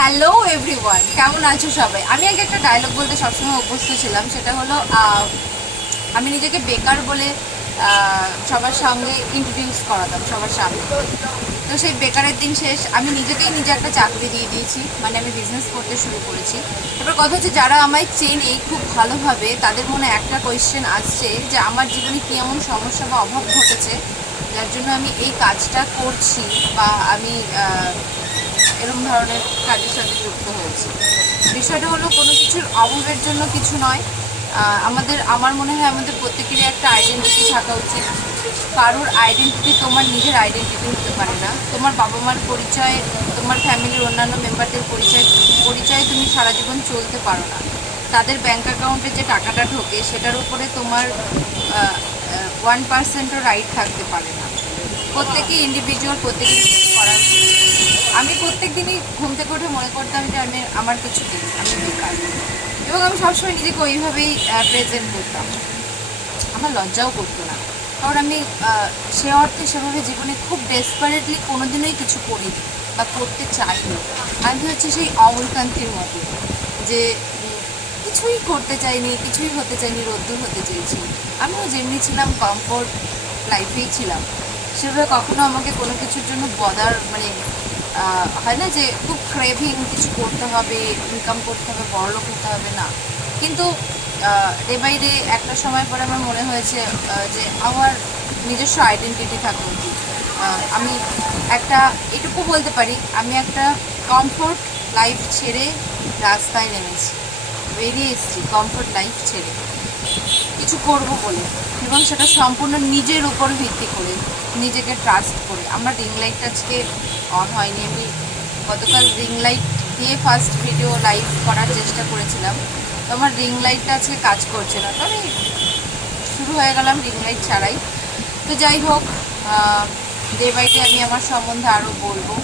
Hello everyone, কেমন আছো সবাই? আমি আগে একটা ডায়লগ বলতে সবসময় অভ্যস্ত ছিলাম, সেটা হলো আমি নিজেকে বেকার বলে সবার সঙ্গে ইন্ট্রোডিউস করাতাম সবার সামনে। তো সেই বেকারের দিন শেষ, আমি নিজেকেই নিজে একটা চাকরি দিয়ে দিয়েছি, মানে আমি বিজনেস করতে শুরু করেছি। এবার কথা হচ্ছে, যারা আমায় চেনে খুব ভালোভাবে তাদের মনে একটা কোয়েশ্চেন আসছে যে আমার জীবনে কী এমন সমস্যা বা অভাব ঘটেছে যার জন্য আমি এই কাজটা করছি বা আমি এরকম ধরনের কাজের সাথে যুক্ত হয়েছি। বিষয়টা হলো কোনো কিছুর অভাবের জন্য কিছু নয়। আমার মনে হয় আমাদের প্রত্যেকেরই একটা আইডেন্টিটি থাকা উচিত। কারোর আইডেন্টিটি তোমার নিজের আইডেন্টিটি হতে পারে না। তোমার বাবা মার পরিচয়, তোমার ফ্যামিলির অন্যান্য মেম্বারদের পরিচয়ে তুমি সারা জীবন চলতে পারো না। তাদের ব্যাঙ্ক অ্যাকাউন্টে যে টাকাটা ঢোকে সেটার উপরে তোমার 1%ও রাইট থাকতে পারে না। প্রত্যেকেই ইন্ডিভিজুয়াল, প্রত্যেকেই করার। আমি প্রত্যেক দিনই ঘুম থেকে উঠে মনে করতাম যে আমার কিছু নেই, আমি বেকার, এবং আমি সবসময় নিজেকে ওইভাবেই প্রেজেন্ট করতাম। আমার লজ্জাও করতো না, কারণ আমি সে অর্থে সেভাবে জীবনে খুব ডেসপারেটলি কোনোদিনই কিছু করিনি বা করতে চাইনি। আমি হচ্ছে সেই অমলকান্তির মতো, যে কিছুই করতে চাইনি, কিছুই হতে চাইনি, রোদ্দুর হতে চেয়েছি। আমিও যেমনি ছিলাম কমফোর্ট লাইফেই ছিলাম, সেভাবে কখনো আমাকে কোনো কিছুর জন্য মানে হয় না যে খুব ক্রেভিং কিছু করতে হবে, ইনকাম করতে হবে, বড়লোক হতে হবে, না। কিন্তু ডে বাই ডে একটা সময় পরে আমার মনে হয়েছে যে আমার নিজস্ব আইডেন্টিটি থাকা উচিত। আমি এটুকু বলতে পারি, আমি একটা কমফোর্ট লাইফ ছেড়ে রাস্তায় নেমেছি, বেরিয়ে এসেছি কমফোর্ট লাইফ ছেড়ে কিছু করব বলে, এবং সেটা সম্পূর্ণ নিজের উপর ভিত্তি করে, নিজেকে ট্রাস্ট করে। আমার রিং লাইটটা আজকে অন হয়নি, আমি গতকাল রিং লাইট দিয়ে ফার্স্ট ভিডিও লাইভ করার চেষ্টা করেছিলাম, তো আমার রিং লাইটটা আজকে কাজ করছে না, তো আমি শুরু হয়ে গেলাম রিং লাইট ছাড়াই। তো যাই হোক, ডে বাই ডে আমি আমার সম্বন্ধে আরও বলবো।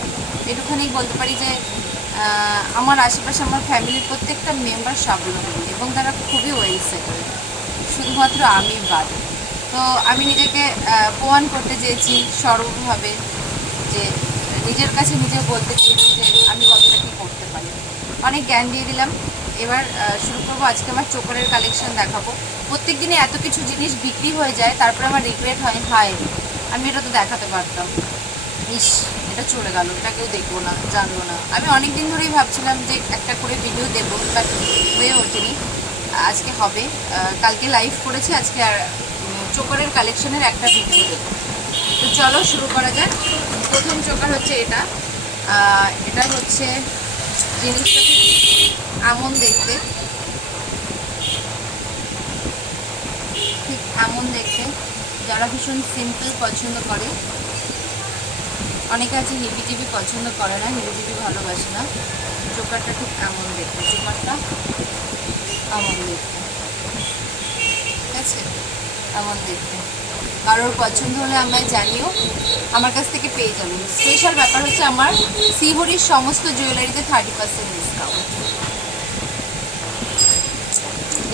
এটুখানেই বলতে পারি যে আমার আশেপাশে আমার ফ্যামিলির প্রত্যেকটা মেম্বার স্বাবলম্বী এবং তারা খুবই ওয়েল সেটেল, শুধুমাত্র আমি বাদে। তো আমি নিজেকে প্রমাণ করতে চেয়েছি সর্বভাবে, যে নিজের কাছে নিজে বলতে চেয়েছি যে আমি কতটা কী করতে পারি। অনেক জ্ঞান দিয়ে দিলাম। এবার শুরু করবো। আজকে আমার চোকারের কালেকশন দেখাবো। প্রত্যেক দিনে এত কিছু জিনিস বিক্রি হয়ে যায়, তারপরে আমার রিগ্রেট হয়, হায় আমি এটা তো দেখাতে পারতাম, ইস এটা চলে গেল, এটা কেউ দেখবো না, জানবো না। আমি অনেক দিন ধরেই ভাবছিলাম যে একটা করে ভিডিও দেবো, বাট হয়ে ওঠেনি। আজকে হবে। কালকে লাইভ করেছি, আজকে আর চোকারের কালেকশনের একটা ভিডিও দেবো। তো চলো শুরু করা যাক। প্রথম চোকার হচ্ছে এটা। এটা হচ্ছে জিনিসটা ঠিক এমন দেখতে, ঠিক এমন দেখতে। যারা ভীষণ সিম্পল পছন্দ করে, অনেকে আছে হিবিজিবি পছন্দ করে না, হিবিজিবি ভালোবাসে না, চোকারটা ঠিক এমন দেখতে, চোকারটা এমন দেখতে, ঠিক আছে, এমন দেখতে। কারোর পছন্দ হলে আমায় জানিও, আমার কাছ থেকে পেয়ে যাবেন। স্পেশাল ব্যাপার হচ্ছে আমার শ্রীহরির সমস্ত জুয়েলারিতে 30% ডিসকাউন্ট।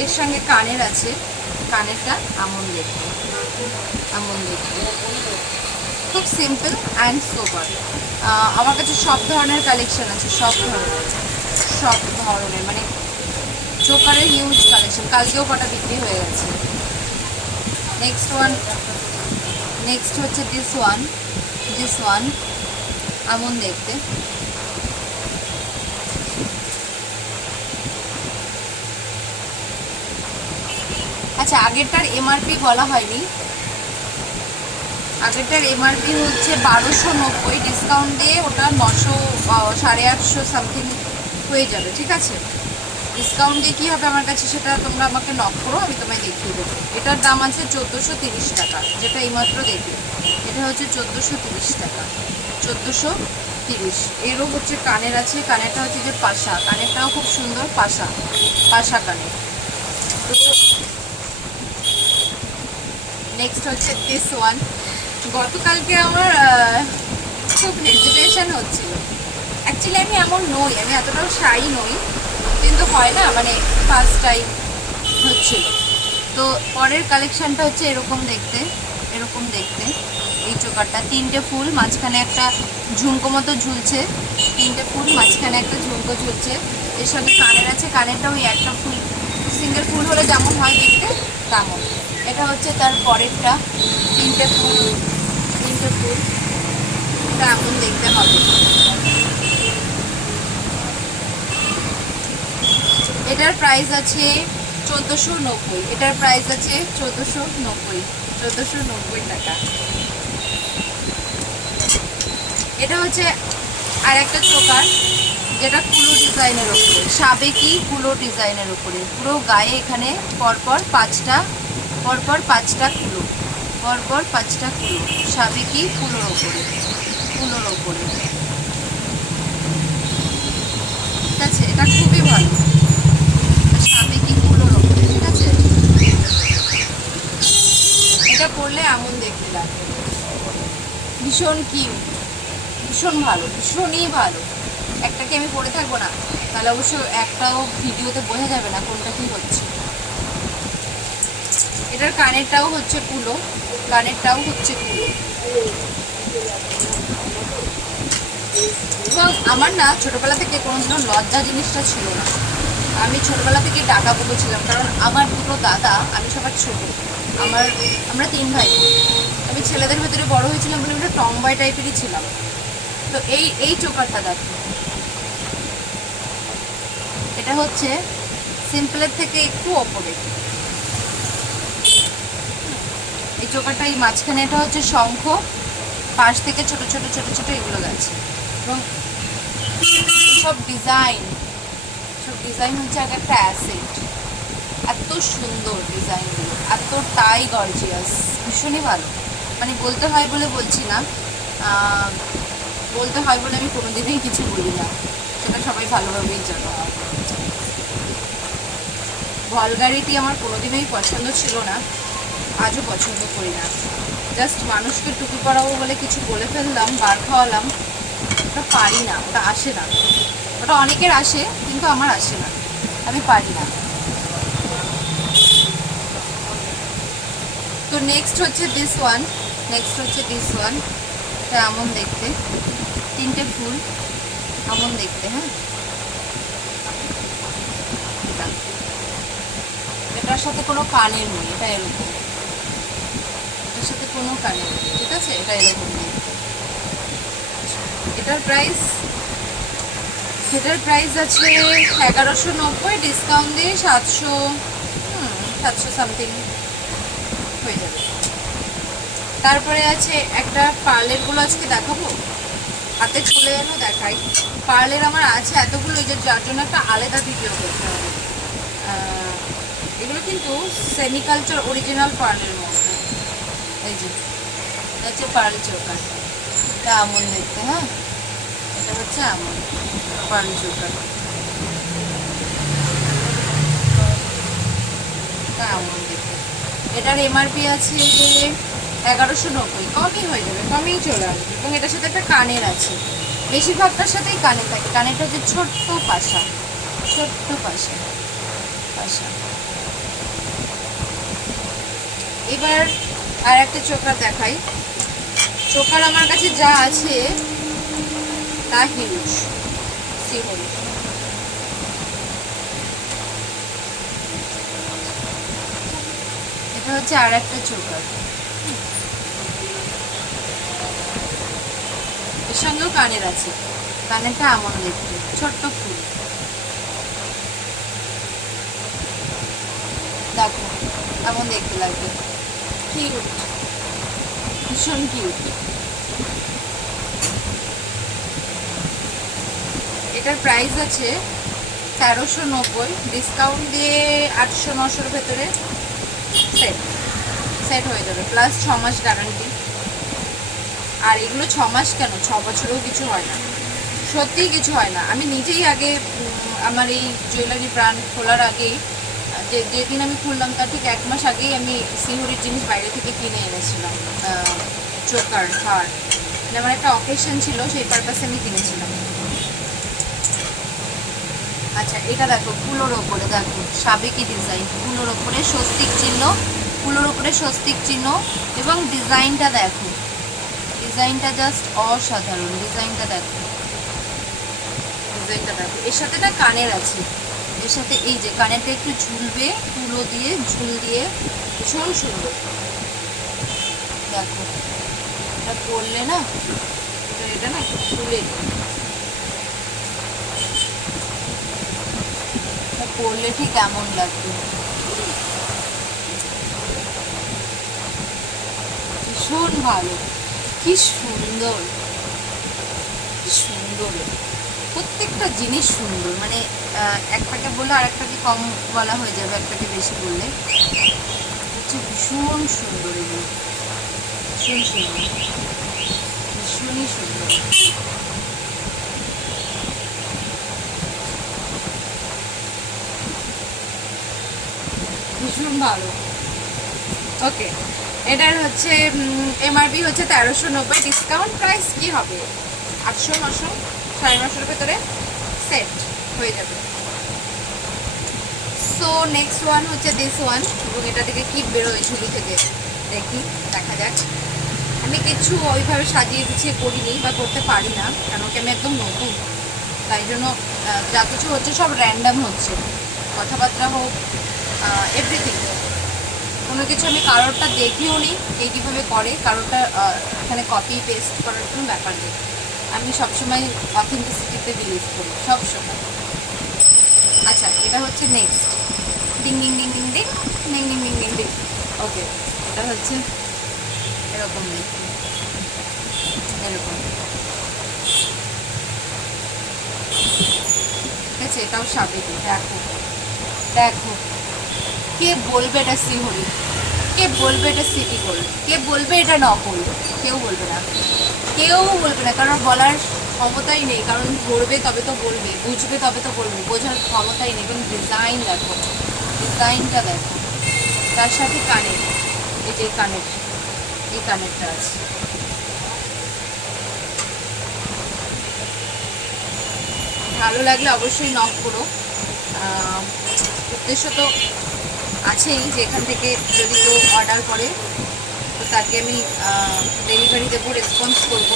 এর সঙ্গে কানের আছে, কানেরটা এমন দেখতে, এমন দেখতে, খুব সিম্পল অ্যান্ড সোবার। আমার কাছে সব ধরনের কালেকশন আছে, সব ধরনের, মানে চোকারের হিউজ কালেকশন। কালকেও কটা বিক্রি হয়ে গেছে। নেক্সট হচ্ছে দিস ওয়ান এমন দেখতে। আচ্ছা, আগেরটার এমআরপি বলা হয়নি। আগেরটার এমআরপি হচ্ছে 1290, ডিসকাউন্ট দিয়ে ওটা 900 850 সামথিং হয়ে যাবে, ঠিক আছে। ডিসকাউন্ট দিয়ে কী হবে আমার কাছে, সেটা তোমরা আমাকে নক করো, আমি তোমায় দেখিয়ে দেবো। এটার দাম আছে 1430 টাকা, যেটা এইমাত্র দেখবে। এটা হচ্ছে 1430 টাকা, 1430। এরও হচ্ছে কানের আছে, কানেরটা হচ্ছে যে পাশা, কানেরটাও খুব সুন্দর, পাশা কানের। তো নেক্সট হচ্ছে দিস ওয়ান। গতকালকে আমার খুব হেজিটেশন হচ্ছিল। অ্যাকচুয়ালি আমি এমন নই, আমি এতটাও শাই নই, কিন্তু হয় না, মানে ফার্স্ট টাইম হচ্ছিল। তো পরের কালেকশানটা হচ্ছে এরকম দেখতে, এরকম দেখতে। এই চোকারটা 3টে ফুল, মাঝখানে একটা ঝুমকো মতো ঝুলছে, 3টে ফুল মাঝখানে একটা ঝুমকো ঝুলছে। এর সঙ্গে কানের আছে, কানেরটা ওই একটা ফুল, সিঙ্গেল ফুল হলে যেমন হয় দেখতে তেমন। এটা হচ্ছে তার পরেরটা, 3টে ফুল, 3টে ফুল, এটা এমন দেখতে হবে। এটার প্রাইস আছে 1490, এটার প্রাইস আছে 1490 টাকা। এটা হচ্ছে আর একটা চোকার, যেটা কুলো ডিজাইনের উপরে, সাবেকি কুলো ডিজাইনের উপরে, পুরো গায়ে এখানে পরপর 5টা কুলো, পরপর 5টা কুলো, সাবেকি কুলোর ওপরে, ঠিক আছে। এটা খুবই ভালো, সাবেকি কুলোর ওপরে, ঠিক আছে। এটা পরলে এমন দেখতে লাগবে, ভীষণ কিউট, ভীষণ ভালো, ভীষণই ভালো। একটাকে আমি পরে থাকবো না, তাহলে অবশ্য একটাও ভিডিওতে বোঝা যাবে না কোনটা কি হচ্ছে। এটার কানেরটাও হচ্ছে কুলো, এবং আমার না ছোটবেলা থেকে কোনোদিনও লজ্জা জিনিসটা ছিল না। আমি ছোটবেলা থেকে ডাকা বলেছিলাম, কারণ আমার দুটো দাদা, আমি সবার ছোট, আমরা 3 ভাই। আমি ছেলেদের ভেতরে বড় হয়েছিলাম বলে একটা টমবয় টাইপেরই ছিলাম। তো এই চোকারটা দেখো, এটা হচ্ছে সিম্পলের থেকে একটু ওপরে। এই চোকারটা এই মাঝখানে, এটা হচ্ছে শঙ্খ, পাশ থেকে ছোট ছোট ছোট ছোট এগুলো গেছে। এবং সব ডিজাইন হচ্ছে একটা অ্যাসেট। এত সুন্দর ডিজাইনগুলো, এতটাই গর্জিয়াস, ভীষণই ভালো। মানে বলতে হয় বলে বলছি না, বলতে হয় বলে আমি কোনোদিনই কিছু বলি না, সেটা সবাই ভালোভাবেই জানো। ভলগারিটি আমার কোনোদিনই পছন্দ ছিল না, আজও পছন্দ করি না। জাস্ট মানুষকে টুপি পরাবো বলে কিছু বলে ফেললাম, বার খাওয়ালাম, ওটা পারি না, ওটা আসে না। ওটা অনেকের আসে, কিন্তু আমার আসে না, আমি পারি না। তো নেক্সট হচ্ছে দিস ওয়ান, এটা এমন দেখতে, 3টে ফুল, এমন দেখতে। হ্যাঁ, এটার সাথে কোনো কানের নেই, এটা এরকম, এটার সাথে কোনো কানের নেই, ঠিক আছে। এটা এরকম দেখতে। এটার প্রাইস আছে 1190, ডিসকাউন্ট দিয়ে 700 সামথিং হয়ে যাবে। তারপরে আছে একটা পার্লেরগুলো আজকে দেখাবো, হাতে চলে যেন দেখাই। পার্লের আমার আছে এতগুলো, যার জন্য একটা আলাদা ভিডিও করতে হবে। এগুলো কিন্তু সেমিকালচার অরিজিনাল পার্লের মধ্যে। এই যে এটা হচ্ছে পার্ল চোকার, এটা এমন দেখতে। হ্যাঁ, এটা হচ্ছে এমন পার্ল চোকার, এটা এমন দেখতে। এটার এমআরপি আছে 1190, কমই হয়ে যাবে, কমই চলে আসবে। এবং এটার সাথে একটা কানের আছে, বেশিরভাগটার সাথেই কানের থাকে। কানেরটা হচ্ছে ছোট্ট পাশা। এবার আর একটা চোকার দেখাই। চোকার আমার কাছে যা আছে তা হিউজ, সিহরি। এটা হচ্ছে আর একটা চোকার, এর সঙ্গেও কানের আছে। কানেরটা এমন দেখতে, ছোট্ট ফুল, দেখো এমন দেখতে লাগবে, কিউট, ভীষণ কিউট। এটার প্রাইস আছে 1390, ডিসকাউন্ট দিয়ে 800-900 ভেতরে সেট হয়ে যাবে, প্লাস 6 মাস গ্যারান্টি। আর এগুলো 6 মাস কেন, 6 বছরেও কিছু হয় না, সত্যিই কিছু হয় না। আমি নিজেই আগে আমার এই জুয়েলারি ব্র্যান্ড খোলার আগেই, যেদিন আমি খুললাম তার ঠিক 1 মাস আগেই আমি সিহুরির জিনিস বাইরে থেকে কিনে এনেছিলাম, চোকার, হার। মানে আমার একটা অকেশন ছিল, সেই পারপাসে আমি কিনেছিলাম। আচ্ছা, এটা দেখো কুলোর ওপরে, দেখো সাবেকি ডিজাইন, কুলোর ওপরে স্বস্তিক চিহ্ন, এবং ডিজাইনটা দেখো ডিজাইনটা জাস্ট অসাধারণ। ডিজাইনটা দেখো, ডিজাইনটা দেখো। এর সাথে না কানের আছে, এর সাথে এই যে কানেরটা একটু ঝুলবে, তুলো দিয়ে ঝুল দিয়ে, ভীষণ সুন্দর। দেখো এটা পরলে না, এটা না একটু খুলে পরলে ঠিক কেমন লাগবে, ভীষণ ভালো। কি সুন্দর, কি সুন্দর, প্রত্যেকটা জিনিস সুন্দর। মানে একটাকে বললে আরেকটাকে কম বলা হয়ে যাবে, একটাকে বেশি বললে। হচ্ছে ভীষণ সুন্দর, এগুলো ভীষণ সুন্দর, ভীষণই সুন্দর। ভীষণ ভালো। ওকে, এটার হচ্ছে এমআরপি হচ্ছে 1390, ডিসকাউন্ট প্রাইস কি হবে 800, 900, 950-এর ভেতরে সেট হয়ে যাবে। সো নেক্সট ওয়ান হচ্ছে দিস ওয়ান, এবং এটা থেকে কি বেরোয় ঝুলি থেকে দেখি, দেখা যাক। আমি কিছু ওইভাবে সাজিয়ে গুছিয়ে করিনি বা করতে পারি না, কেন কি আমি একদম নতুন, তাই জন্য যা কিছু হচ্ছে সব র্যান্ডাম হচ্ছে, কথাবার্তা হোক, এভরিথিং। কোনো কিছু আমি কারোরটা দেখিও নি এই কীভাবে করে, কারোরটা এখানে কপি পেস্ট করার কোনো ব্যাপার নেই। আমি সবসময় অথেন্টিসিটিতে বিলিভ করি, সবসময়। আচ্ছা, এটা হচ্ছে next, ding ding ding ding ding ding ding ding ding ding. Okay, এটা হচ্ছে এরকম দেখি, এরকম, ঠিক আছে। এটাও সাবেকি, দেখো দেখো। কে বলবে এটা সিহরি, কে বলবে এটা সিটি গোল্ড, কে বলবে এটা নকল, কেউ বলবে না, কেউ বলবে না, কারণ বলার ক্ষমতাই নেই। কারণ ধরবে তবে তো বলবে, বুঝবে তবে তো বলবে, বোঝার ক্ষমতাই নেই। এবং ডিজাইন দেখো, ডিজাইনটা দেখো, তার সাথে কানের, এই যে কানের, এই কানেরটা আছে। ভালো লাগলে অবশ্যই নক করো। উদ্দেশ্য তো আছেই যে এখান থেকে যদি কেউ অর্ডার করে তো তাকে আমি ডেলিভারি দেবো, রেসপন্স করব।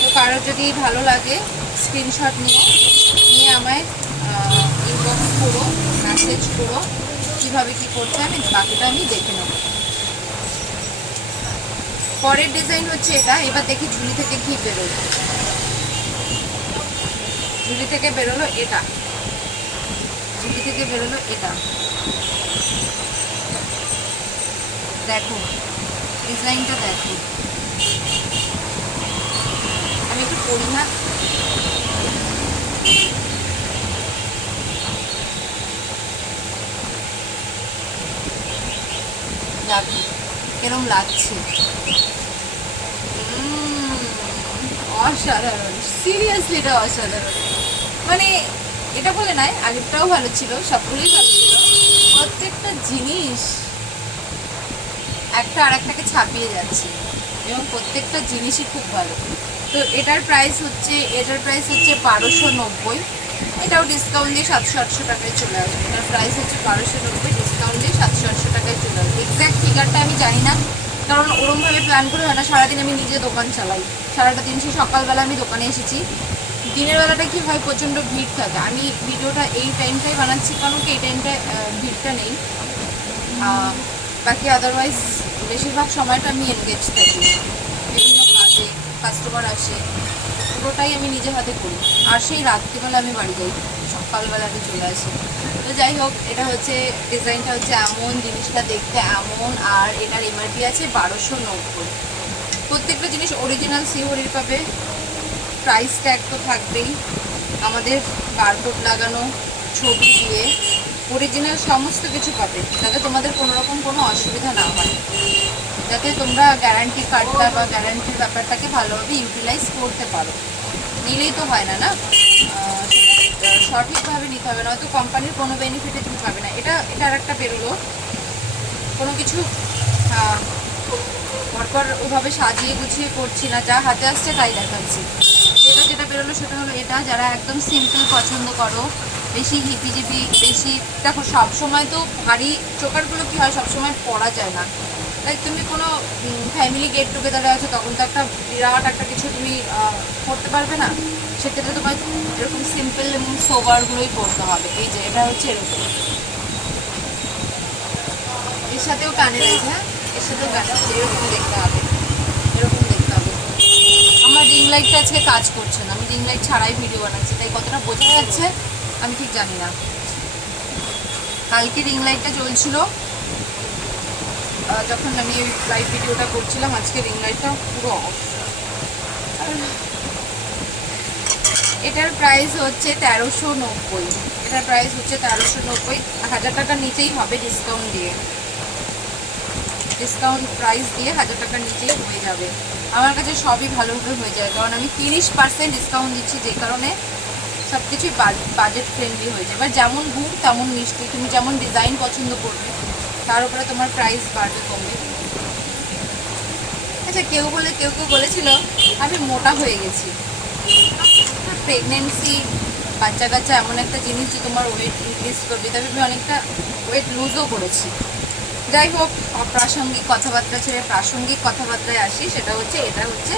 তো কারোর যদি ভালো লাগে স্ক্রিনশট নিয়ে আমায় ইনবক্স করো, মেসেজ করো, কীভাবে কী করতে আমি বাকিটা আমি দেখে নেব। পরের ডিজাইন হচ্ছে এটা। এবার দেখি ঝুলি থেকে কী বেরোলো। ঝুলি থেকে বেরোলো এটা, ঝুলি থেকে বেরোলো এটা, দেখো ডিজাইনটা দেখো। আমি একটু পড়ি না, দেখো কেরম লাগছে, অসাধারণ, সিরিয়াসলি এটা অসাধারণ। মানে এটা বলে নয়, আগেরটাও ভালো ছিল, সবগুলোই ভালো ছিল, প্রত্যেকটা জিনিস একটা আর একটাকে ছাপিয়ে যাচ্ছে এবং প্রত্যেকটা জিনিসই খুব ভালো। তো এটার প্রাইস হচ্ছে 1290, এটাও ডিসকাউন্ট দিয়ে 700-800 টাকায় চলে আসবে। এটার প্রাইস হচ্ছে 1290, ডিসকাউন্ট দিয়ে 700-800 টাকায় চলে আসবে। এক্স্যাক্ট ফিগারটা আমি জানি না, কারণ ওরমভাবে প্ল্যান করে হয় না। সারাদিন আমি নিজে দোকান চালাই, সারাটা দিন, সেই সকালবেলা আমি দোকানে এসেছি। দিনের বেলাটা কি হয়, প্রচণ্ড ভিড় থাকে। আমি ভিডিওটা এই টাইমটাই বানাচ্ছি কারণ কি এই টাইমটায় ভিড়টা নেই, বাকি আদারওয়াইজ বেশিরভাগ সময়টা আমি এনগেজ থাকি, বিভিন্ন কাজে কাস্টমার আসে, পুরোটাই আমি নিজে হাতে করি। আর সেই রাত্রিবেলা আমি বাড়ি যাই, সকালবেলা আমি চলে আসি। তো যাই হোক, এটা হচ্ছে ডিজাইনটা হচ্ছে এমন, জিনিসটা দেখতে এমন, আর এটার এমআরপি আছে 1290। প্রত্যেকটা জিনিস অরিজিনাল সিহরির পাবে, প্রাইস ট্যাগ তো থাকবেই, আমাদের বারকোড লাগানো, ছবি দিয়ে অরিজিনাল সমস্ত কিছু পাবে, যাতে তোমাদের কোনোরকম কোনো অসুবিধা না হয়, যাতে তোমরা গ্যারান্টি কার্ডটা বা গ্যারান্টির ব্যাপারটাকে ভালোভাবে ইউটিলাইজ করতে পারো। নিলেই তো হয় না, না সেটা সঠিকভাবে নিতে হবে, নয়তো কোম্পানির কোনো বেনিফিটে তুমি পাবে না। এটার একটা বেরোলো, কোনো কিছু পরপর ওভাবে সাজিয়ে গুছিয়ে করছি না, যা হাতে আসছে তাই দেখাচ্ছি। যেটা বেরোলো সেটা হলো এটা। যারা একদম সিম্পল পছন্দ করো, বেশি হিপিজিপি, বেশি, দেখো সবসময় তো ভারী চোকারগুলো কী হয়, সবসময় পরা যায় না, লাইক তুমি কোনো ফ্যামিলি গেট টুগেদারে আছো, তখন তো একটা বিরাট একটা কিছু তুমি করতে পারবে না, সেক্ষেত্রে তোমার এরকম সিম্পল এবং সোবারগুলোই পরতে হবে। এই যে এটা হচ্ছে এরকম, এর সাথেও কানের আছে, হ্যাঁ এর সাথেও কানের আছে, এরকম দেখতে হবে, এরকম দেখতে হবে। আমার রিং লাইটটা আজকে কাজ করছে না, আমি রিং লাইট ছাড়াই ভিডিও বানাচ্ছি, তাই কতটা বোঝা যাচ্ছে আমি ঠিক জানি না। কালকে রিং লাইটটা জ্বলছিল যখন আমি লাইভ ভিডিওটা করছিলাম, আজকে রিং লাইটটা পুরো অফ। এটার প্রাইস হচ্ছে 1390, এটার প্রাইস হচ্ছে 1390, 1000 টাকার নিচেই হবে ডিসকাউন্ট দিয়ে, ডিসকাউন্ট প্রাইস দিয়ে 1000 টাকার নিচেই হয়ে যাবে। আমার কাছে সবই ভালোভাবে হয়ে যায়, কারণ আমি 30% ডিসকাউন্ট দিচ্ছি, যে কারণে সব কিছুই বাজেট ফ্রেন্ডলি হয়ে যায়। এবার যেমন গুণ তেমন মিষ্টি, তুমি যেমন ডিজাইন পছন্দ করবে তার উপরে তোমার প্রাইস বাড়বে কমবে। আচ্ছা কেউ বলেছিল আমি মোটা হয়ে গেছি। প্রেগনেন্সি, বাচ্চা কাচ্চা এমন একটা জিনিস যে তোমার ওয়েট ইনক্রিজ করবে, তবে আমি অনেকটা ওয়েট লুজও করেছি। যাই হোক, অপ্রাসঙ্গিক কথাবার্তা ছেড়ে প্রাসঙ্গিক কথাবার্তায় আসি, সেটা হচ্ছে এটা হচ্ছে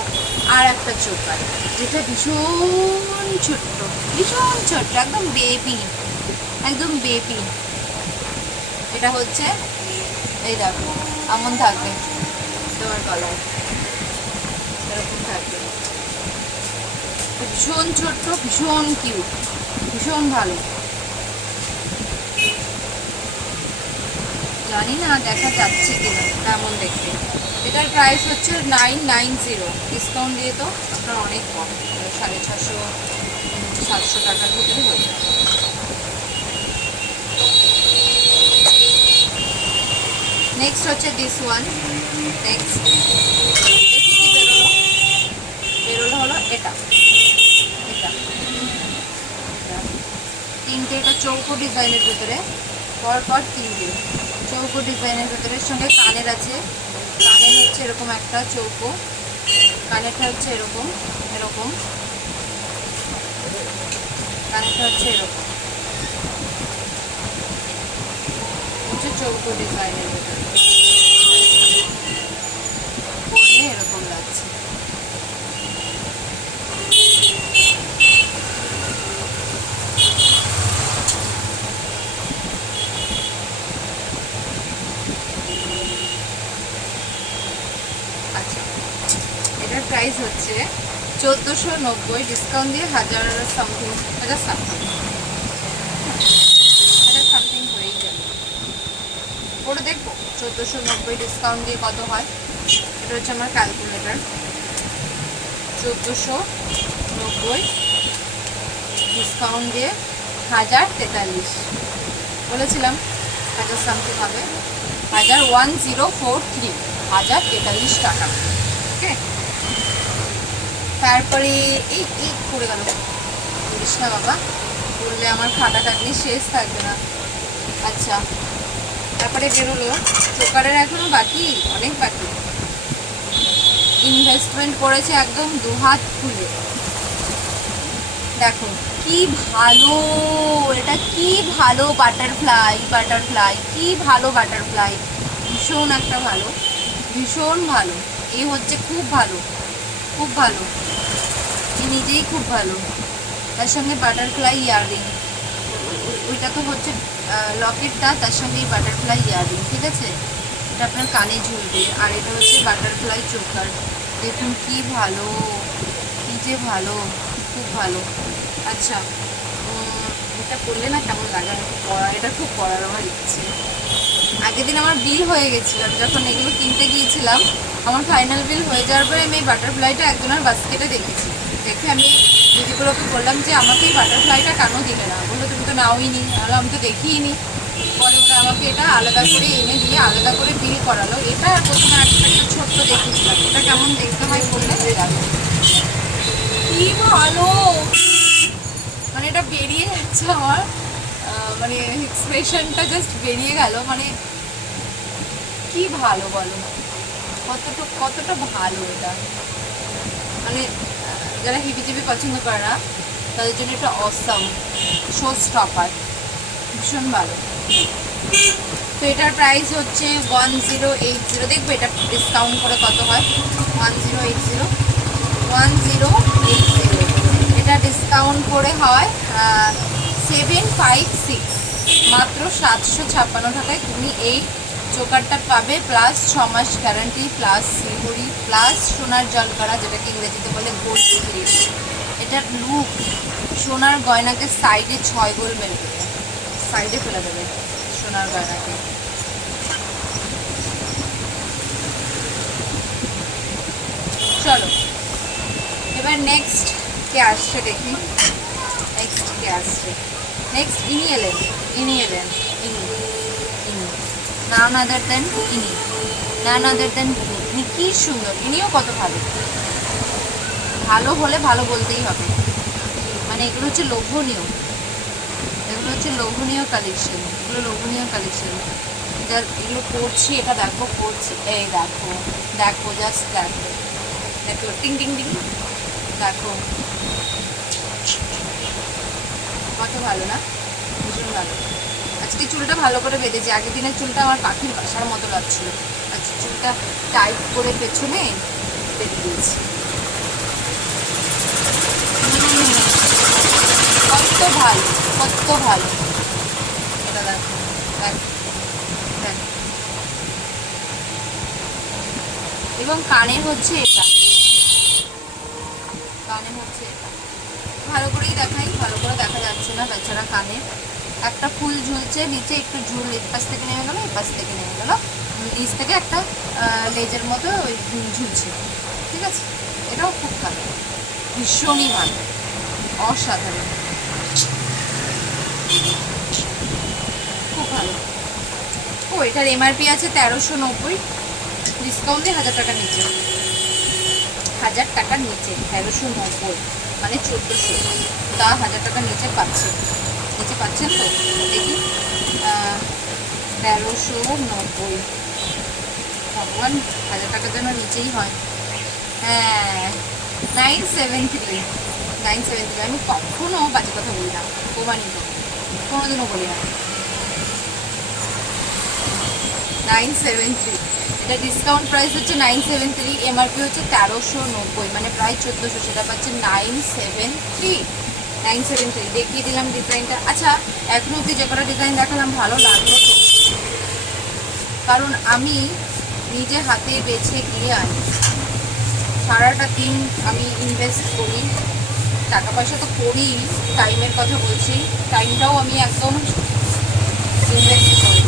আর একটা চোকার, যেটা ভীষণ ছোট্ট, ভীষণ ছোট্ট, একদম বেবি, একদম বেবি। এটা হচ্ছে এই দেখো এমন থাকবে তোমার গলায়, এরকম থাকবে, ভীষণ ছোট্ট, ভীষণ কিউট, ভীষণ ভালো। জানি না দেখা যাচ্ছে কিনা কেমন দেখতে। এটার প্রাইস হচ্ছে 990, ডিসকাউন্ট দিয়ে তো আপনার অনেক কম, 650 700 টাকার ভিতরে হয়ে যাবে। নেক্সট হচ্ছে দিস ওয়ান। নেক্সট দেখি কি বেরোলো হলো এটা, এটা তিনটে, এটা চৌকো ডিজাইনের ভিতরে, পর তিনটে চৌকো ডিজাইনের ভিতরে, সঙ্গে কানের আছে, কানের হচ্ছে এরকম একটা চৌকো, কানেরটা হচ্ছে এরকম এরকম, কানেরটা হচ্ছে এরকম, হচ্ছে চৌকো ডিজাইনের ভিতরে, পরলে এরকম লাগছে। আচ্ছা এটার প্রাইস হচ্ছে 1490, ডিসকাউন্ট দিয়ে 1000 সামথিং, 1000 সামথিং হয়েই যাবে। পরে দেখবো 1490 ডিসকাউন্ট দিয়ে কত হয়। এটা হচ্ছে আমার ক্যালকুলেটার, 1490 ডিসকাউন্ট দিয়ে 1043, বলেছিলাম 1000 সামথিং হবে, 1043, 1043 টাকা। ওকে, তারপরে এই পড়ে গেল, বলিস না বাবা, বললে আমার খাটাখাটনি শেষ থাকবে না। আচ্ছা তারপরে বেরোলো চোকারের, এখনো বাকি, অনেক বাকি, ইনভেস্টমেন্ট করেছে একদম দুহাত খুলে। দেখো কি ভালো, এটা কি ভালো বাটারফ্লাই, বাটারফ্লাই কি ভালো বাটারফ্লাই, ভীষণ একটা ভালো, ভীষণ ভালো। এই হচ্ছে খুব ভালো, খুব ভালো, এই নিজেই খুব ভালো। তার সঙ্গে বাটারফ্লাই ইয়াররিং, ওইটা তো হচ্ছে লকেটটা, তার সঙ্গে এই বাটারফ্লাই ইয়াররিং, ঠিক আছে, এটা আপনার কানে ঝুলবে। আর এটা হচ্ছে বাটারফ্লাই চোকার, দেখুন কি ভালো, কি যে ভালো, খুব ভালো। আচ্ছা এটা পরলে না কেমন লাগে, পরা, এটা খুব পরার আমার ইচ্ছে। আগের দিন আমার বিল হয়ে গেছিলাম, যখন এগুলো কিনতে গিয়েছিলাম, আমার ফাইনাল বিল হয়ে যাওয়ার পরে আমি এই বাটারফ্লাইটা একজনের বাস্কেটে দেখেছি, দেখে আমি দিদিগুলোকে বললাম যে আমাকে এই বাটারফ্লাইটা কেন দিলে না, বললো তুমি তো নাওই নি, তাহলে আমি তো দেখিই নি। পরে ওরা আমাকে এটা আলাদা করে এনে দিয়ে আলাদা করে বিল করালো। এটা প্রথমে একটা ছোট্ট দেখিয়েছিলাম, এটা কেমন দেখতে হয় বললে হয়ে যাবে। কি ভালো, মানে এটা বেরিয়ে যাচ্ছে আমার, মানে এক্সপ্রেশনটা জাস্ট বেরিয়ে গেল, মানে কি ভালো বলো, কতটা ভালো এটা, মানে যারা হিবিজিবি পছন্দ করে না তাদের জন্য এটা অসাম, শো স্টপার, ভীষণ ভালো। তো এটার প্রাইস হচ্ছে 1080। দেখবো এটা ডিসকাউন্ট করে কত হয়। 1080, 1080, এটা ডিসকাউন্ট করে হয় 756। মাত্র 756 টাকায় তুমি এই চোকারটা পাবে, প্লাস 6 মাস গ্যারান্টি, প্লাস সিলভারি, প্লাস সোনার জলকরা, যেটাকে ইংরেজিতে বলে গোল্ড প্লেট। এটার লুক, সোনার গয়নাকে সাইডে 6 গোল মেরে দেবে, সাইডে ফেলে দেবে সোনার গয়নাকে। চলো এবার নেক্সট কে আসছে দেখি। নেক্সট কে আসছে, নেক্সট ইনি এলেন, ইনি এলেন, ইনি ইনি none other than ইনি, none other than ইনি। কি সুন্দর, ইনিও কত ভালো, ভালো হলে ভালো বলতেই হবে। মানে এগুলো হচ্ছে লোভনীয়, এগুলো হচ্ছে লোভনীয় কালেকশন, এগুলো লোভনীয় কালেকশন। যার এগুলো পড়ছি, এটা দেখো পড়ছি, এই দেখো দেখো, জাস্ট দেখো দেখো, টিং টিং টিং, দেখো কত ভালো না, ভীষণ ভালো। আজকে চুলটা ভালো করে বেঁধেছি, আগের দিনের চুলটা আমার পাখির বাসার মতো লাগছিল, আজকে চুলটা টাইট করে পেছনে বেঁধে দিয়েছি। কত ভালো, কত ভালো, এটা দেখো দেখো দেখো। এবং কানের হচ্ছে এটা, কানের হচ্ছে এটা, ভালো করেই দেখাই, ভালো করে দেখা যাচ্ছে না বেচারা। কানে একটা ফুল ঝুলছে, নিচে একটু ঝুল এর পাশ থেকে নেমে গেলো, এর পাশ থেকে নেমে গেলো, নিচ থেকে একটা লেজের মতো ঝুলছে, ঠিক আছে। এটাও খুব ভালো, ভীষণই ভালো, অসাধারণ, খুব ভালো। ও এটার এমআরপি আছে 1390, ডিসকাউন্টে 1000 টাকার নিচে, 1000 টাকার নিচে 1390, মানে 1400, তা 1000 টাকার নিচে পাচ্ছে, নিচে পাচ্ছেন তো। দেখি 1390, ভগবান 1000 টাকা যেন নিচেই হয়। হ্যাঁ 973, 973। আমি কখনো বাজে কথা বলি না, প্রমাণিত, কোনোদিনও বলি না। 973, এটা ডিসকাউন্ট প্রাইস হচ্ছে 973, এমআরপি হচ্ছে 1390, মানে প্রায় 1400, সেটা পাচ্ছে 973, 973। দেখিয়ে দিলাম ডিজাইনটা। আচ্ছা এখনো অব্দি যে কটা ডিজাইন দেখালাম ভালো লাগলো তো, কারণ আমি নিজে হাতে বেছে গিয়ে আনি, সারাটা দিন আমি ইনভেস্ট করি, টাকা পয়সা তো করি, টাইমের কথা বলছি, টাইমটাও আমি একদম ইনভেস্ট করি।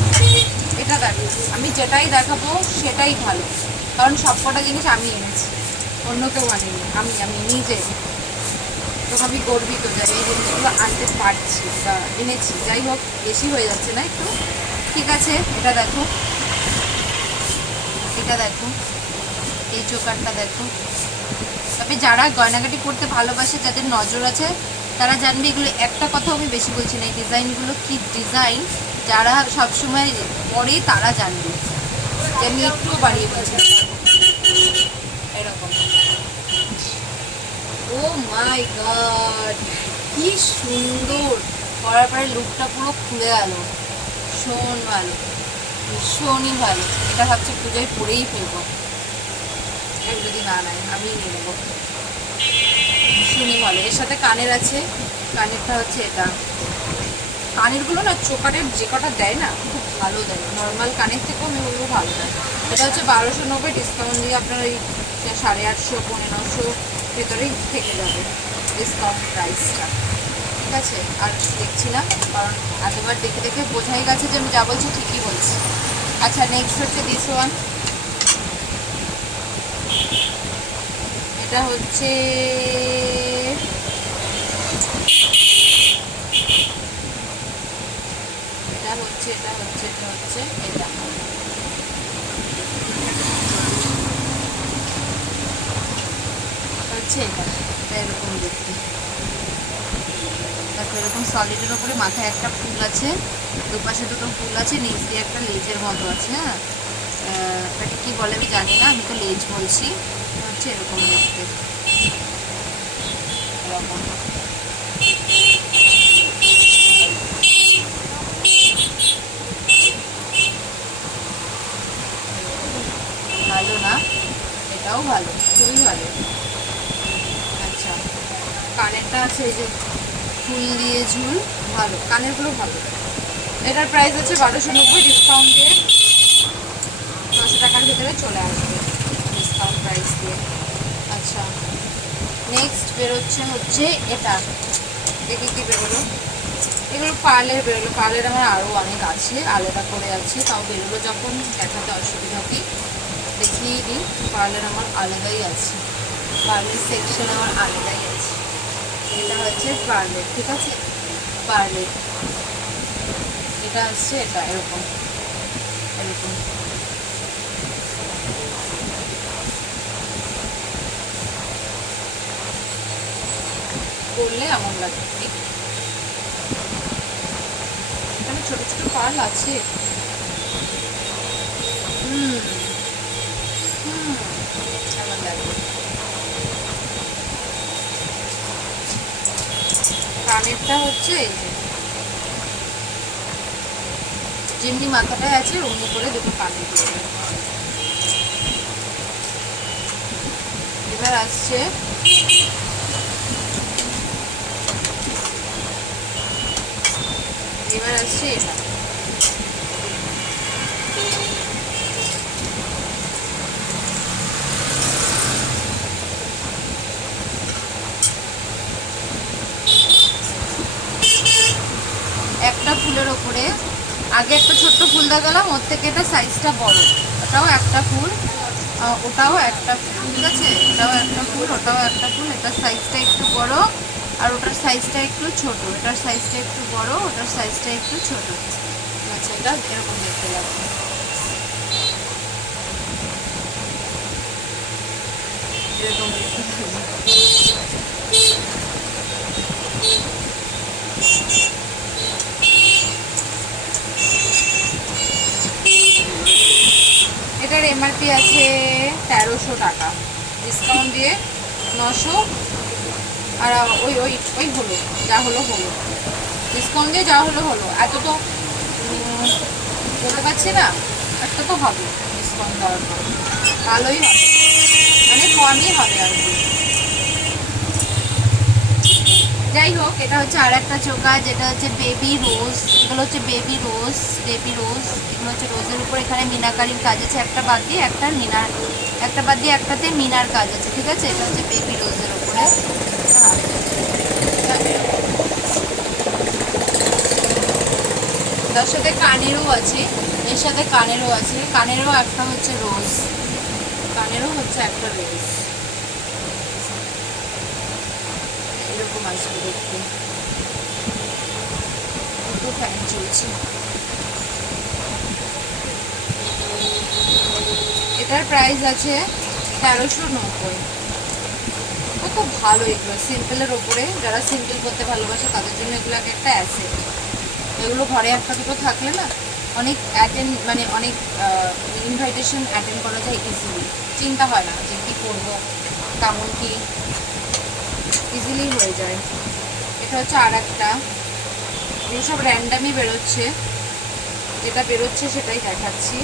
এটা দেখো, আমি যেটাই দেখাবো সেটাই ভালো, কারণ সব কটা জিনিস আমি এনেছি, অন্য কেউ আনিনি, আমি আমি নিজে। তো আমি গর্বিত যে এই জিনিসগুলো আনতে পারছি বা এনেছি। যাই হোক, বেশি হয়ে যাচ্ছে না একটু, ঠিক আছে। এটা দেখো, এটা দেখো, এই চোকারটা দেখো। তবে যারা গয়নাগাটি করতে ভালোবাসে, যাদের নজর আছে, তারা জানবে এগুলো। একটা কথা আমি বেশি বলছি না, এই ডিজাইনগুলো কি ডিজাইন, যারা সবসময় পরে তারা জানবে, যে আমি একটু বাড়িয়ে বলছি এরকম। ও মাই গড, কি সুন্দর, পরার পরে লুকটা পুরো খুলে গেল, ভীষণ ভালো, ভীষণই ভালো। এটা ভাবছি পুজোয় পরেই ফেলবো, যদি না নেয় আমি নিয়ে নেবো, ভীষণই ভালো। এর সাথে কানের আছে, কানেরটা হচ্ছে এটা। কানেরগুলো না চোকারের যে কটা দেয় না, খুব ভালো দেয়, নর্মাল কানের থেকেও আমি বলবো ভালো দেয়। এটা হচ্ছে 1290, ডিসকাউন্ট দিয়ে আপনার ওই 850, 1500 ভেতরেই থেকে যাবে ডিসকাউন্ট প্রাইসটা, ঠিক আছে। আর দেখছি না, কারণ এতবার দেখে দেখে বোঝাই গেছে যে আমি যা বলছি ঠিকই বলছি। আচ্ছা নেক্সট হচ্ছে দিস ওয়ান, এটা হচ্ছে এটা হচ্ছে এটা হচ্ছে এটা হচ্ছে এটা হচ্ছে এটা এরকম দেখতে দেখো, এরকম সলিডের ওপরে মাথায় একটা ফুল আছে, দুপাশে দুটো ফুল আছে, নিচ দিয়ে একটা লেজের মতো আছে। হ্যাঁ এটাকে কি বলে আমি জানি না, আমি তো লেজ বলছি। হচ্ছে এরকম দেখতে, এরকম। ভালো, কানেরগুলো ভালো। এটার প্রাইস আছে 1290, ডিসকাউন্ট দিয়ে 900 টাকার ভিতরে চলে আসবে ডিসকাউন্ট প্রাইস দিয়ে। আচ্ছা, নেক্সট বেরোচ্ছে হচ্ছে এটা, দেখি কি বেরোলো। এগুলো পার্লের বেরোলো, পার্লের আমার আরও অনেক আছে, আলাদা করে আছে, তাও বেরোলো যখন দেখাতে অসুবিধা কি, দেখিয়ে দিই। পার্লের আমার আলাদাই আছে, পার্লের সেকশন আমার আলাদাই আছে। এটা হচ্ছে পার্লের, ঠিক আছে, পার্লের। এটা হচ্ছে এটা এরকম এরকম করলে এমন লাগে। এখানে ছোট ছোট পার্ল আছে। এমন লাগে। কানেরটা হচ্ছে এই যে যেমনি মাথাটায় আছে অমনি করে দুটো কানে দিয়ে দেবে। এবার আসছে এটা, একটা ফুলের ওপরে আগে একটা ছোট্ট ফুল দেখালাম, ওর থেকে এটা সাইজটা বড়, ওটাও একটা ফুল, ওটাও একটা ফুল, ঠিক আছে, এটাও একটা ফুল, ওটাও একটা ফুল। এটার সাইজটা একটু বড় আর ওটার সাইজটা একটু ছোট, এটার সাইজটা একটু বড়, ওটার সাইজটা একটু ছোট। আচ্ছা, এটা এরকম দেখতে লাগবে। এরকম এটার এমআরপি আছে 1300 টাকা, ডিসকাউন্ট দিয়ে 900। আর ওই ওই ওই হলো, যা হলো হলো, ডিসকাউন্ট দিয়ে যা হলো হলো। এত তো বলতে পারছি না, একটা তো হবে ডিসকাউন্ট দেওয়ার পর, ভালোই হবে, মানে কমই হবে আর কি। যাই হোক, এটা হচ্ছে আর একটা চোকা, যেটা হচ্ছে বেবি রোজ। এগুলো হচ্ছে বেবি রোজ, বেবি রোজ। এগুলো হচ্ছে রোজের উপর এখানে মিনাকারির কাজ আছে, একটা বাদ দিয়ে একটা মিনার, একটা বাদ দিয়ে একটাতে মিনার কাজ আছে, ঠিক আছে। এটা হচ্ছে বেবি রোজের উপরে। তার সাথে কানেরও আছে, এর সাথে কানেরও আছে, কানেরও একটা হচ্ছে রোজ, কানেরও হচ্ছে একটা রোজ, এরকম আসবে দেখতে। একটু ফ্যান চলছে। এটার প্রাইস আছে 1390। খুব ভালো এগুলো, সিম্পলের ওপরে, যারা সিম্পল করতে ভালোবাসে তাদের জন্য এগুলো একটা অ্যাসেট। এগুলো ঘরে একটা দুটো থাকলে না অনেক মানে অনেক ইনভাইটেশন অ্যাটেন্ড করা যায় ইজিলি, চিন্তা হয় না যে কী করবো, কেমন কি, ইজিলি হয়ে যায়। এটা হচ্ছে আর একটা, এগুলো সব র্যান্ডামই বেরোচ্ছে, যেটা বেরোচ্ছে সেটাই দেখাচ্ছি।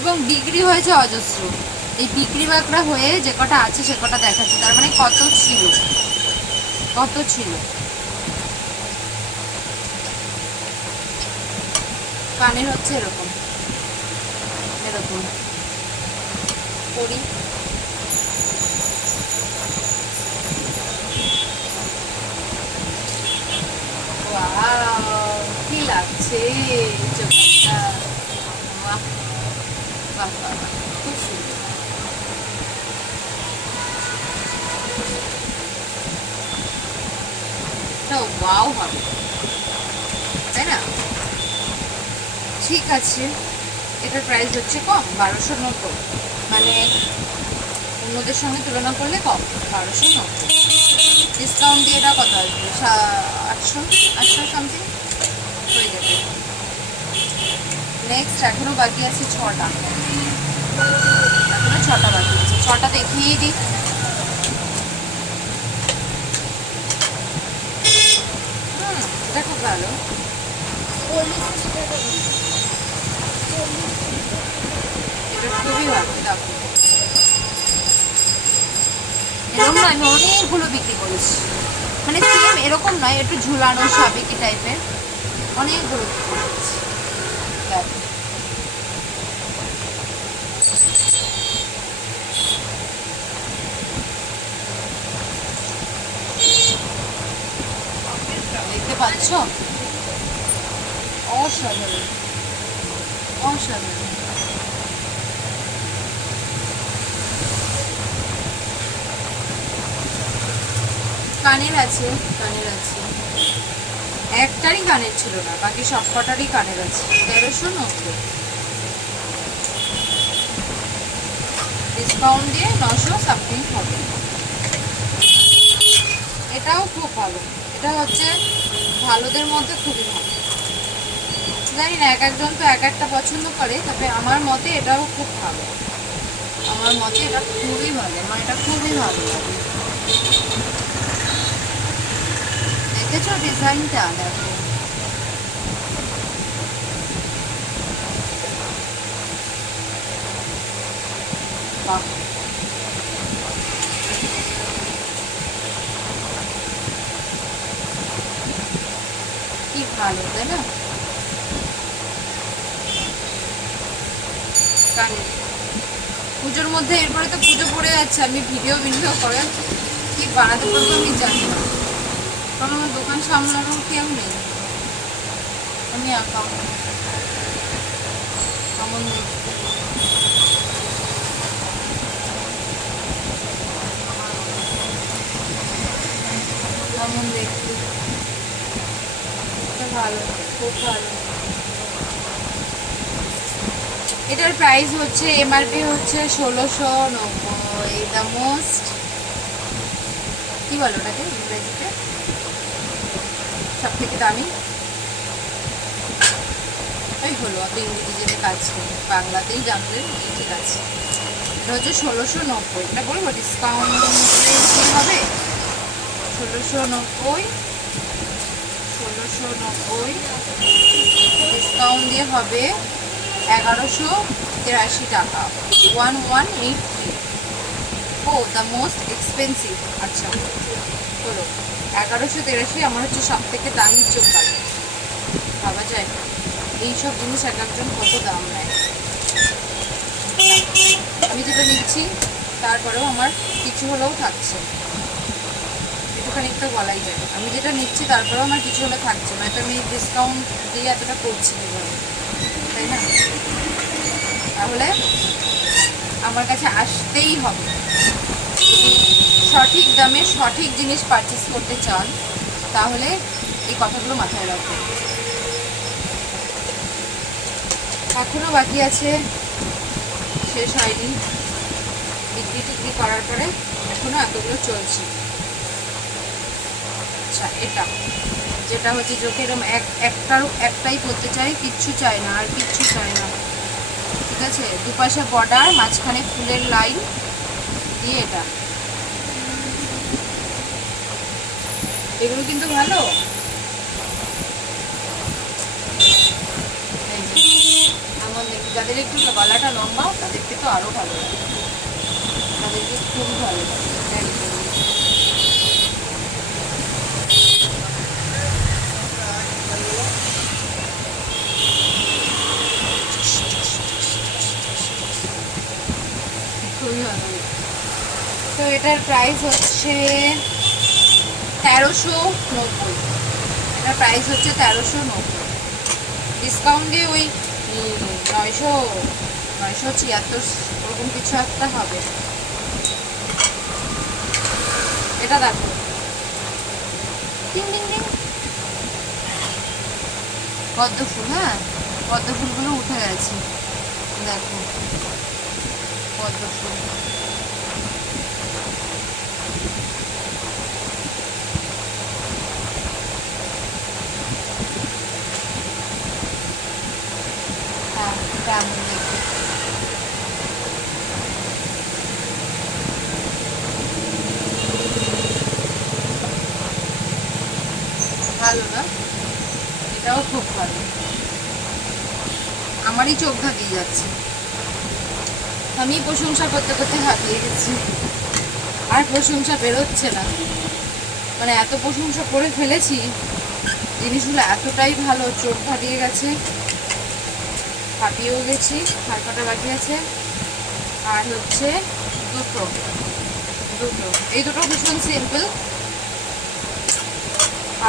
এবং বিক্রি হয়েছে অজস্র, এই বিক্রি বাকরা হয়ে যে কটা আছে সে কটা দেখাচ্ছে, তার মানে কত ছিল, কত ছিল। কানের হচ্ছে এরকম এরকম করি, কি লাগছে চোখটা, বাহ বাহ বাহ, খুব সুন্দর। ওয়াও হবে, তাই না? ঠিক আছে, এটার প্রাইস হচ্ছে কম, 1290, মানে অন্যদের সঙ্গে তুলনা করলে কম, 1290। ডিসকাউন্ট দিয়ে এটা কত আসবে, 800 800 সামথিং হয়ে যাবে। নেক্সট এখনো বাকি আছে 6টা, এখনো 6টা বাকি আছে, 6টা দেখিয়ে দিই। এটা খুব ভালো, এটা খুবই ভালো, দেখো এরকম না, আমি অনেকগুলো বিক্রি করেছি, মানে সেম এরকম নয়, একটু ঝুলানো সাবেকি টাইপের অনেকগুলো বিক্রি করেছি। দেখতে পাচ্ছ, অসাধারণ অসাধারণ। কানের আছে, কানের আছে, একটারই কানের ছিল না, বাকি সব কটারই কানের আছে। 1390, ডিসকাউন্ট দিয়ে 900 সামথিং হবে। এটাও খুব ভালো, এটা হচ্ছে ভালোদের মধ্যে খুবই ভালো। জানি না এক একজন তো এক একটা পছন্দ করে, তবে আমার মতে এটাও খুব ভালো, আমার মতে এটা খুবই ভালো, আমার এটা খুবই ভালো লাগে। দেখেছো ডিজাইনটা? দেখো বাহ, কি ভালো তাই না? কানের পুজোর মধ্যে, এরপরে তো পুজো পড়ে যাচ্ছে, আমি ভিডিও করে কি বানাতে পারবো আমি জানি না, কারণ আমার দোকান সামলানোর কেউ নেই। আমি একা, কেমন দেখতে, কেমন দেখতে, এটা ভালো, খুব ভালো। এটার প্রাইস হচ্ছে, এমআরপি হচ্ছে 1690। দ্য মোস্ট, কি বলো ওটাকে ইংরেজিতে, সব থেকে দামি। এই হলো, অত ইংরেজি জেনে কাজ নেই, বাংলাতেই জানলে ঠিক আছে। এটা হচ্ছে 1690, এটা বলবো ডিসকাউন্ট কি হবে? 1690, 1690 ডিসকাউন্ট দিয়ে হবে 1183 টাকা, 1183। ও দ্য মোস্ট এক্সপেন্সিভ, আচ্ছা হলো 1183। আমার হচ্ছে সব থেকে দামি চোকার, ভাবা যায় এইসব জিনিস এক একজন কত দাম নেয়। আমি যেটা নিচ্ছি তারপরেও আমার কিছু হলেও থাকছে, একটুখানি তো বলাই যায়, আমি যেটা নিচ্ছি তারপরেও আমার কিছু হলে থাকছে, মানে তো আমি ডিসকাউন্ট দিয়ে এতটা করছি কীভাবে, তাই না? তাহলে আমার কাছে আসতেই হবে, সঠিক দামে সঠিক জিনিস পারচেস করতে চান তাহলে এই কথাগুলো মাথায় রাখবেন। এখনো বাকি আছে, শেষ হয়নি, বিক্রি টিক্রি করার পরে এখনো এতগুলো চলছে। আচ্ছা, এটা যেটা হচ্ছে চোখে এরকম একটাই করতে চাই, কিচ্ছু চাই না, আর কিচ্ছু চাই না, ঠিক আছে? দুপাশে বর্ডার, মাঝখানে ফুলের লাইন দিয়ে, এটা এগুলো কিন্তু ভালো। এমন দেখি, যাদের একটু গলাটা লম্বা তাদেরকে তো আরো ভালো লাগে, তাদেরকে খুবই ভালো লাগে। খুবই ভালো লাগে। তো এটার প্রাইস হচ্ছে 1390, এটার প্রাইস হচ্ছে 1390, ডিসকাউন্ট দিয়ে ওই 976 ওরকম কিছু একটা হবে। এটা দেখো, টিং টিং টিং, পদ্ম ফুল, হ্যাঁ পদ্ম ফুলগুলো উঠে গেছে, দেখো পদ্ম ফুল। হ্যাঁ, কেমন দেখতে, ভালো না? এটাও খুব ভালো, আমারই চোখ ধাঁধিয়ে যাচ্ছে, আমি প্রশংসা করতে করতে হাঁপিয়ে গেছি। আর প্রশংসা বেরোচ্ছে না, মানে এত প্রশংসা করে ফেলেছি, জিনিসগুলো এতটাই ভালো, চোখ ফাটিয়ে গেছে, ফাটিয়েও গেছি, আর কটা বাকি আছে, আর হচ্ছে দুটো দুটো এই দুটো ভীষণ সিম্পল।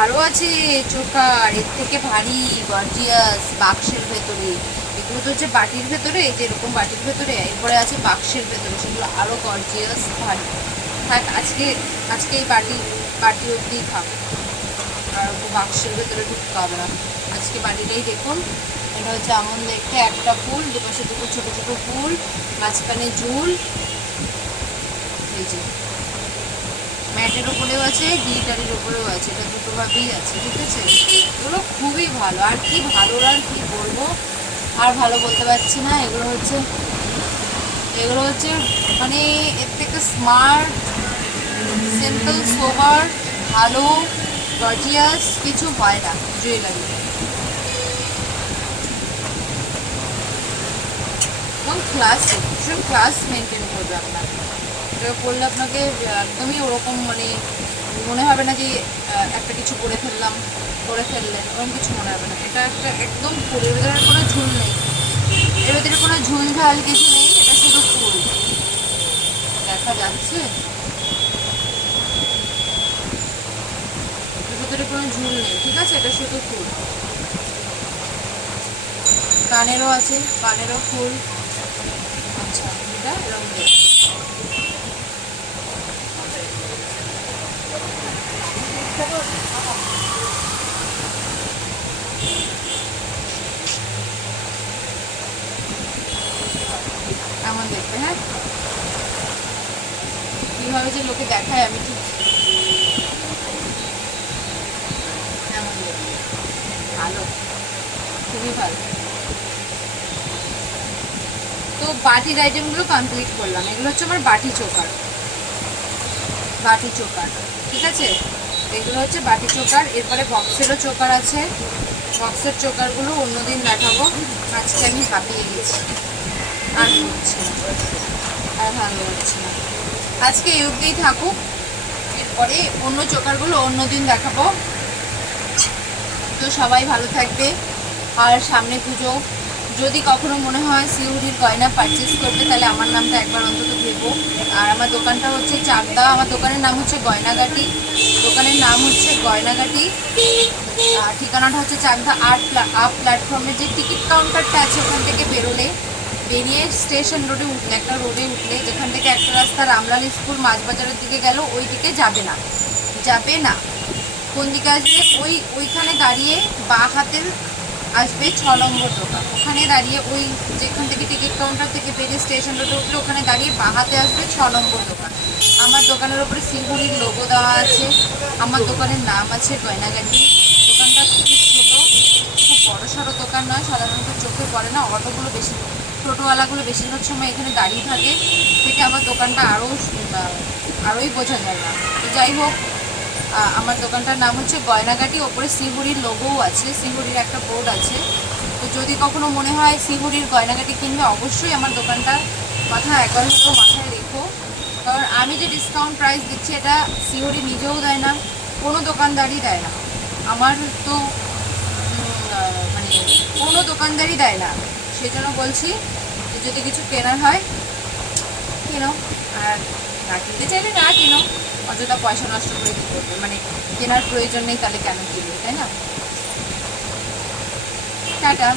আরও আছে চোকার, এর থেকে ভারী গর্জিয়াস বাক্সের ভেতরে, এগুলো তো হচ্ছে বাটির ভেতরে, এই যে এরকম বাটির ভেতরে, এরপরে আছে বাক্সের ভেতরে, সেগুলো আরও গর্জিয়াস ভারী। থাক আজকে আজকে এই বাটি অবধিই থাক, আর বাক্সের ভেতরে ঢুকতে হবে না। আজকে বাটিটাই দেখুন, এটা হচ্ছে এমন দেখতে, একটা ফুল, দুপাশে দুটো ছোটো ছোটো ফুল, মাঝখানে ঝুল, এই যে ম্যাটের উপরেও আছে, গিটারের উপরেও আছে, এটা দুটোভাবেই আছে, ঠিক আছে। এগুলো খুবই ভালো, আর কি ভালো, আর কি বলবো, আর ভালো বলতে পারছি না। এগুলো হচ্ছে মানে এর থেকে স্মার্ট, সিম্পল, সোবার, ভালো, গর্জিয়াস কিছু হয় না জুয়েলারি, এবং ক্লাসিক, ভীষণ ক্লাস মেনটেন করবে আপনার। এটা করলে আপনাকে একদমই ওরকম মানে মনে হবে না যে একটা কিছু করে ফেললেন, ওরকম কিছু মনে হবে না। এটা একটা একদম ফুলের ভেতরে কোনো ঝুল নেই, এর ভেতরে কোনো ঝুল ঝাল কিছু নেই, এটা শুধু ফুল। দেখা যাচ্ছে এর ভেতরে কোনো ঝুল নেই, ঠিক আছে, এটা শুধু ফুল। কানেরও আছে, কানেরও ফুল। আচ্ছা, এটা এরকম এমন দেখতে। হ্যাঁ, কীভাবে যে লোকে দেখায় আমি ঠিক এমন দেখতে, ভালো, খুবই ভালো। তো বাটির আইটেমগুলো কমপ্লিট করলাম, এগুলো হচ্ছে আমার বাটি চোকার, ঠিক আছে, এগুলো হচ্ছে বাটি চোকার। এরপরে বক্সেরও চোকার আছে, বক্সের চোকারগুলো অন্যদিন দেখাবো, আজকে আমি হাঁপিয়ে গেছি, আর হচ্ছে না, আর ভালো হচ্ছে না, আজকে এই অবধিই থাকুক। এরপরে অন্য চোকারগুলো অন্যদিন দেখাবো। তো সবাই ভালো থাকবে, আর সামনে পুজো, যদি কখনো মনে হয় সিউড়ির গয়না পারচেস করবে, তাহলে আমার নামটা একবার অন্তত ভেবো। আর আমার দোকানটা হচ্ছে চাকদা, আমার দোকানের নাম হচ্ছে গয়নাগাটি, আর ঠিকানাটা হচ্ছে চাকদা আপ প্ল্যাটফর্মের যে টিকিট কাউন্টারটা আছে ওখান থেকে বেরিয়ে স্টেশন রোডে উঠলে, একটা রোডে উঠলে, যেখান থেকে একটা রাস্তা রামলাল স্কুল মাছবাজারের দিকে গেল, ওই দিকে যাবে না, কোন দিকে আসবে, ওইখানে দাঁড়িয়ে বাঁ হাতের আসবে 6 নম্বর দোকান, ওখানে দাঁড়িয়ে ওই যেখান থেকে টিকিট কাউন্টার থেকে বেরিয়ে স্টেশন রোডে উঠলে ওখানে দাঁড়িয়ে বাঁ হাতে আসবে 6 নম্বর দোকান। আমার দোকানের ওপরে শিলিগুড়ির লোগো দেওয়া আছে, আমার দোকানের নাম আছে গয়নাগাটি। দোকানটা খুবই ছোটো, খুব বড়সড় দোকান নয়, সাধারণত চোখে পড়ে না, টোটোওয়ালাগুলো বেশিরভাগ সময় এখানে দাঁড়িয়ে থেকে আমার দোকানটা আরোই বোঝা যায় না। তো যাই হোক, আমার দোকানটার নাম হচ্ছে গয়নাগাটি, ওপরে শিলিগুড়ির লোগোও আছে, শিলিগুড়ির একটা বোর্ড আছে। তো যদি কখনো মনে হয় শিলিগুড়ির গয়নাগাটি কিনবে, অবশ্যই আমার দোকানটার কথা একবার হলেও মাথায় রেখো, কারণ আমি যে ডিসকাউন্ট প্রাইস দিচ্ছি এটা শিলিগুড়ি নিজেও দেয় না, কোনো দোকানদারই দেয় না, আমার তো মানে কোনো দোকানদারই দেয় না। সেই জন্য বলছি যে যদি কিছু কেনার হয় কেনো, আর না কিনতে চাইলে না কেনো, অযথা পয়সা নষ্ট করে কী করবে, মানে কেনার প্রয়োজন নেই, তাহলে কেন কিনবে, তাই না। টাটা।